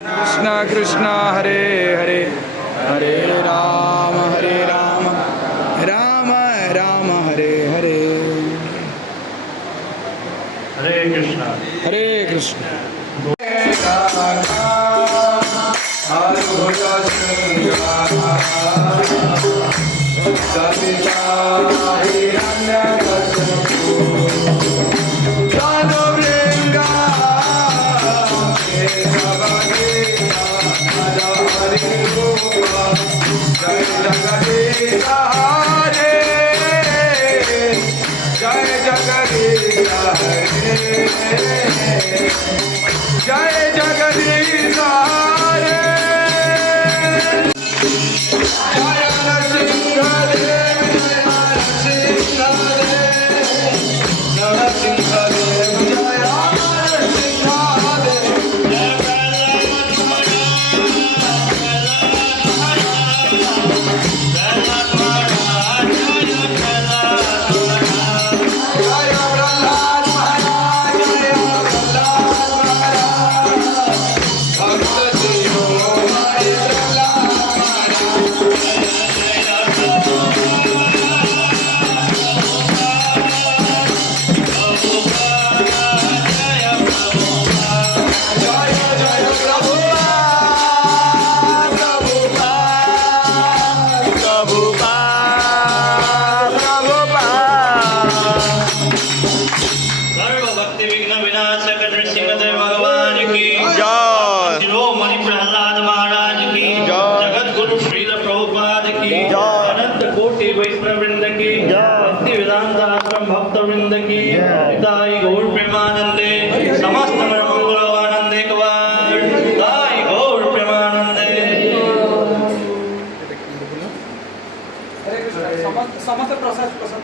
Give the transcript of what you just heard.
कृष्ण कृष्ण हरे हरे हरे राम राम राम हरे हरे हरे कृष्णा हरे कृष्ण जय जगदीश हरे जय जगदीश हरे जय जगदीश हरे जय नरसिंहदेव नरसिंहदेव जय भक्तवृंद की ताई गौर प्रेमानंदे समस्त मंगलवानंदे कवार ताई गौर प्रेमानंदे समस्त प्रसाद प्रसाद